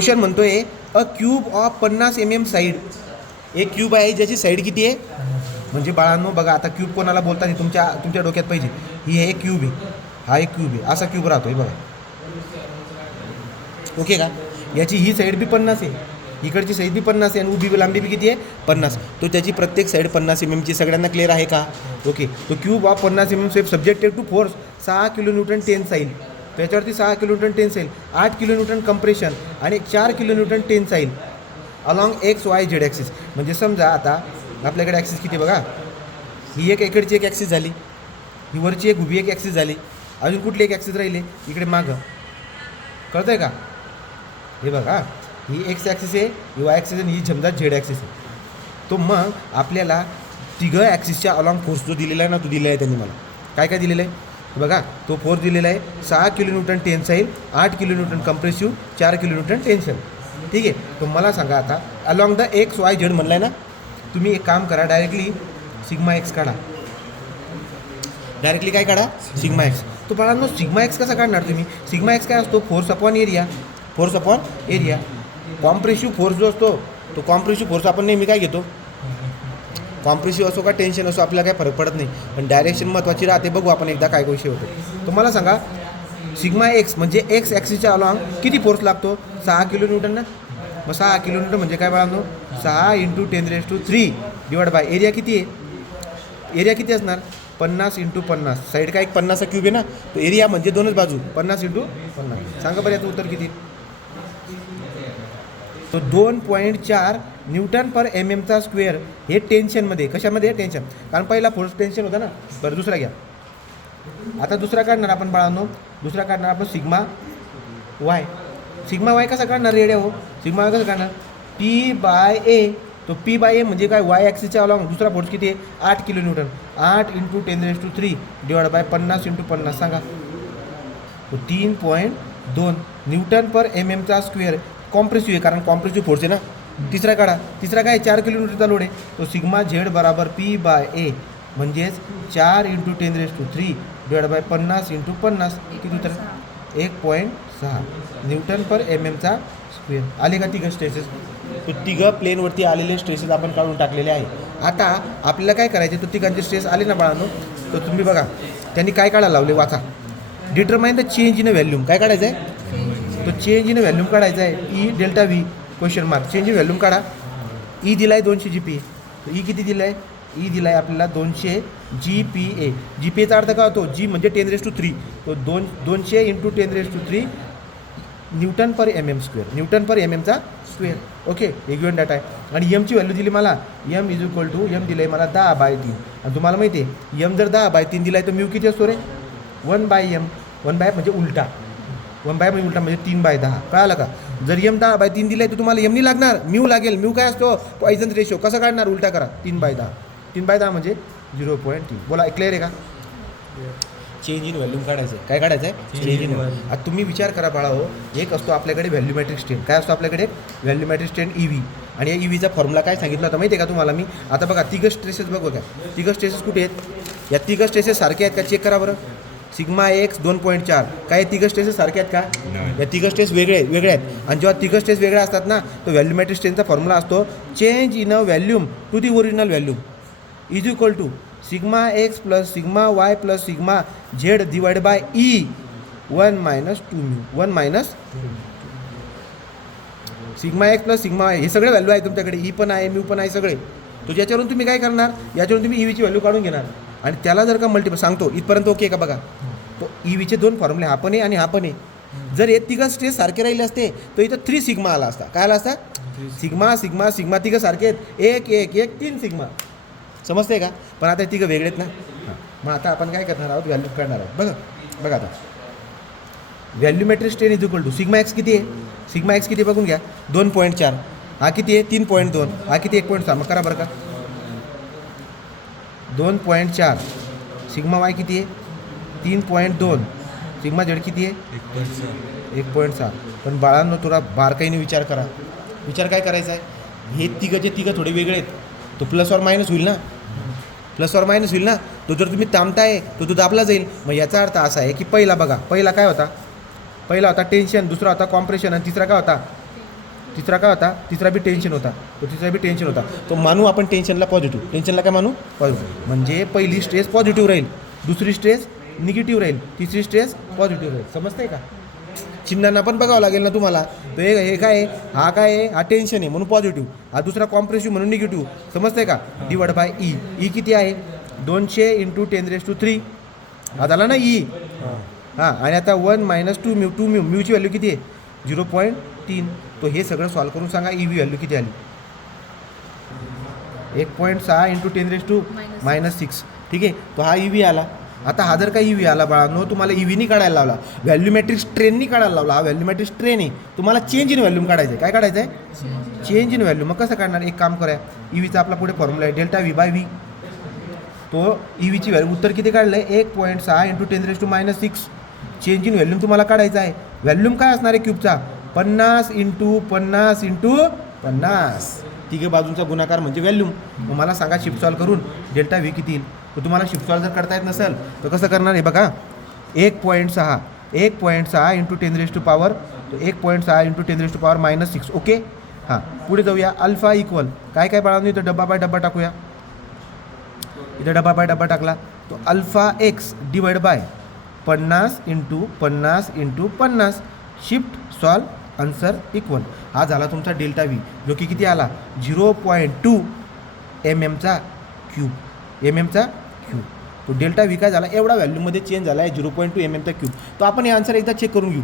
Question म्हणतोय अ cube of 50 mm side. एक cube आहे ज्याची साईड किती आहे, म्हणजे बाळांनो बघा आता क्यूब कोणाला बोलताना तुमच्या डोक्यात पाहिजे. ही आहे एक क्यूब आहे, हा एक क्यूब आहे, असा क्यूब राहतोय बघा. ओके का. याची ही साईड बी 50 आहे, इकडची साईड बी 50 आहे आणि उभी लांबी बी किती आहे 50. तो त्याची प्रत्येक साईड 50 mm ची. सगळ्यांना क्लिअर आहे का. ओके. तो क्यूब ऑफ 50 mm स्वेप subjected to force 6 kN tensile. त्याच्यावरती 6 kN टेन्साईल, 8 kN कंप्रेशन आणि 4 kN tensile along x Y Z axis. म्हणजे समजा आता आपल्याकडे ॲक्सिस किती बघा, ही एक इकडची एक ॲक्सिस झाली, ही वरची एक उभी एक ॲक्सिस झाली, अजून कुठली एक ॲक्सिस राहिली इकडे मागं. कळतं आहे का. हे बघा ही एक्स ॲक्सिस आहे, ही वाय ॲक्सिस आणि ही समजा झेड ॲक्सिस आहे. तो मग आपल्याला तिघं ॲक्सिसच्या अलॉंग फोर्स जो दिलेला आहे ना, तो दिलेला आहे त्यांनी मला. काय काय दिलेलं आहे बघा. तो फोर्स दिलेला आहे 6 kN tensile, 8 kN compressive, 4 kN tension. ठीक आहे. तो मला सांगा आता along the x Y Z म्हणलं आहे ना, तुम्ही एक काम करा, डायरेक्टली सिग्मा एक्स काढा. डायरेक्टली काय काढा, सिग्मा एक्स. तो बाळांनो सिग्मा एक्स कसा काढणार तुम्ही. सिग्मा एक्स काय असतो, force upon area. Force upon area. Compressive force जो असतो तो कॉम्प्रेसिव्ह फोर्स आपण नेहमी काय घेतो, कॉम्प्रेसिव्ह असो का टेन्शन असो आपल्याला काय फरक पडत नाही, पण डायरेक्शन महत्त्वाची राहते. बघू आपण एकदा काय विषय होतो. तुम्हाला सांगा सिग्मा एक्स म्हणजे एक्स ॲक्सिसच्या अलॉंग किती फोर्स लागतो, 6 kN ना. मग 6 kN म्हणजे काय बाळांनो, 6 × 10³ डिवाइड बाय एरिया किती आहे, एरिया किती असणार 50 × 50. साईड काय एक 50चा क्यूब आहे ना, तो एरिया म्हणजे दोनच बाजू 50 × 50. सांगा बरं याचं उत्तर किती. तो 2.4 Nm/mm². हे टेन्शनमध्ये, कशामध्ये टेन्शन, कारण पहिला फोर्स टेन्शन होता ना. बरं दुसरा घ्या. आता दुसरा काढणार आपण बाळांनो, दुसरा काढणार आपण सिग्मा वाय. सिग्मा वाय कसा काढणार रेड्या हो, सिग्मा वाय कसा काढणार, P/A. तो P/A म्हणजे काय, वाय ॲक्सिसच्या अलॉंग दुसरा फोर्स किती आहे 8 kN. 8 × 10³ divide by 50 × 50. सांगा. तो 3.2 Nm/mm². कॉम्प्रेसिव्ह आहे कारण कॉम्प्रेसिव्ह फोर्स आहे ना. तिसरा काढा. तिसरा काय 4 kN लोड आहे. तो सिग्मा झेड बराबर P/A म्हणजेच 4 × 10³ डिवाइड बाय 50 × 50. किती उत्तर 1.6 Nm/mm². आले का तिघं स्ट्रेसेस. तो तिघं प्लेनवरती आलेले स्ट्रेसेस आपण काढून टाकलेले आहे. आता आपल्याला काय करायचे, तो तिघांचे स्ट्रेस आले ना बाळांनो, तर तुम्ही बघा त्यांनी काय काढायला लावले वाचा. Determine the change in volume. काय काढायचं आहे, तो चेंज इन व्हॅल्यूम काढायचा आहे. E∆V question mark. Change in volume काढा. ई दिला आहे 200 GPa. तो ई किती दिला आहे, ई दिला आहे आपल्याला 200 GPa. GPaचा अर्थ काय होतो, जी म्हणजे 10³ तो 200 × 10³ Nm/mm². Nm/mm². ओके. एक गिवन डाटा आहे. आणि एमची व्हॅल्यू दिली मला, एम दिलं आहे मला 10/3. आणि तुम्हाला माहिती आहे एम जर 10/3 दिला आहे तर म्यू किती असतो रे 1/m. 1/m म्हणजे उलटा, 1/m म्हणजे उलटा म्हणजे 3/10. कळालं का. जर एम 10/3 दिला आहे तर तुम्हाला एम नाही लागणार, म्यू लागेल. म्यू काय असतो, पॉइझन रेशो. कसं काढणार, उलटा करा 3/10. 3/10 म्हणजे 0.3. बोला क्लिअर आहे का. चेंज इन व्हॅल्यूम काढायचं आहे. काय काढायचं आहे, चेंज इन व्हॅल्यूम. आता तुम्ही विचार करा बाळा हो, एक असतो आपल्याकडे व्हॅल्यूमॅट्रिक स्ट्रेन. काय असतो आपल्याकडे व्हॅल्यूमॅट्रिक स्ट्रेन EV. आणि या EVचा फॉर्म्युला काय सांगितलं होता माहिती आहे का तुम्हाला मी. आता बघा तिघं स्ट्रेसेस बघू का, तिघं स्ट्रेसेस कुठे आहेत, या तिघं स्ट्रेसेस सारखे आहेत का चेक करा बरं. सिग्मा एक्स 2.4 काय तिघं स्ट्रेसेस सारखे आहेत का, या तिघं स्ट्रेस वेगळे आहेत. आणि जेव्हा तिघं स्ट्रेस वेगळे असतात ना, तो व्हॅल्यूमॅट्रिक स्ट्रेनचा फॉर्म्युला असतो change in a volume to the original volume is equal to sigma x plus sigma y plus sigma z divide by E 1 - 2 1 sigma x plus sigma y. हे सगळे व्हॅल्यू आहे तुमच्याकडे, ई पण आहे mu पण आहे सगळे. तो ज्याच्यावरून तुम्ही काय करणार, याच्यावरून तुम्ही EVची व्हॅल्यू काढून घेणार आणि त्याला जर का मल्टिपल सांगतो इथपर्यंत ओके का बघा. तो EVचे दोन फॉर्म्युले, हा पण आहे आणि हा पण आहे. जर हे तिघं स्ट्रेस सारखे राहिले असते तर इथं 3 सिग्मा आला असता. काय आला असता, सिग्मा सिग्मा सिग्मा. तिघं सारखे आहेत, 1 1 1 3 सिग्मा. समजते का. पण आता तिघं वेगळे आहेत ना. मग आता आपण काय करणार आहोत, व्हॅल्यू काढणार आहोत. बघा आता volumetric strain is equal to sigma x किती आहे, सिग्मा एक्स किती बघून घ्या 2.4. हा किती आहे 3.2. हा किती 1.6. मग करा बरं का 2.4. सिग्मा वाय किती आहे 3.2. सिग्मा झेड किती आहे 1.6. पण बाळांनो थोडा बारकाईने विचार करा. विचार काय करायचा आहे, हे तिघं थोडे वेगळे आहेत. तो प्लस और मायनस होईल ना, प्लस और मायनस होईल ना. तो जर तुम्ही तामताय तो दाबला जाईल. मग याचा अर्थ असा आहे की पहिला बघा, पहिला काय होता, पहिला होता टेन्शन, दुसरा होता कॉम्प्रेशन आणि तिसरा काय होता तिसरा काय होता, तिसरा बी टेन्शन होता, तो तिसरा बी टेन्शन होता. तो मानू आपण टेन्शनला पॉझिटिव्ह, टेन्शनला काय मानू पॉझिटिव्ह. म्हणजे पहिली स्ट्रेस पॉझिटिव्ह राहील, दुसरी स्ट्रेस निगेटिव्ह राहील, तिसरी स्ट्रेस पॉझिटिव्ह राहील. समजतंय का? चिन्हांना पण बघावं लागेल ना तुम्हाला. तर हे काय आहे, हा काय आहे, हा टेन्शन आहे म्हणून पॉझिटिव्ह, हा दुसरा कॉम्प्रेसिव्ह म्हणून निगेटिव्ह. समजतंय का? Divide by E. ई किती आहे 200 × 10⁻³ हा झाला ना ई. हां आणि आता 1 - 2 म्यू, 2 म्यू, म्यूची व्हॅल्यू किती आहे 0.3. तो हे सगळं सॉल्व करून सांगा ई व्ही व्हॅल्यू किती आली. 1.6 × 10⁻⁻6. ठीक आहे, तो हा ई व्ही आला. आता हा जर का ई व्ही आला बाळांनो, तुम्हाला ई व्हीनी काढायला लावला, व्हॅल्यूमॅट्रिक स्ट्रेननी काढायला लावला. हा व्हॅल्यूमॅट्रिक स्ट्रेन आहे, तुम्हाला चेंज इन व्हॅल्यूम काढायचं आहे. काय काढायचं आहे? Change in value. मग कसं काढणार? एक काम करा, ई व्हीचा आपला पुढे फॉर्म्युला आहे डेल्टा व्ही बाय व्ही. तो ई व्हीची व्हॅल्यू उत्तर किती काढलं आहे 1.6 × 10⁻⁻6. चेंज इन व्हॅल्यूम तुम्हाला काढायचा आहे. व्हॅल्यूम काय असणार आहे क्यूबचा 50 × 50 × 50. तिघे बाजूंचा गुणाकार म्हणजे व्हॅल्यूम. मग मला सांगा शिफ्ट सॉल्व करून डेल्टा व्ही किती येईल. तर तुम्हाला शिफ्ट सॉल्व जर करता येत नसेल तर कसं करणार आहे बघा. 1.6 × 10⁻⁻6. 1.6 × 10⁻⁻6. ओके. हां पुढे जाऊया. अल्फा इक्वल काय काय बाळांनो, इथं डब्बा बाय डब्बा टाकूया. इथं डब्बा बाय डब्बा टाकला तो alpha x divide by 50 × 50 × 50. Shift solve answer equal. हा झाला तुमचा डेल्टा व्ही, जो की किती आला 0.2 mm². mm². तो डेल्टा व्ही काय झाला एवढा व्हॅल्यूमध्ये चेंज झाला आहे 0.2 mm². तो आपण हे आन्सर एकदा चेक करून घेऊ.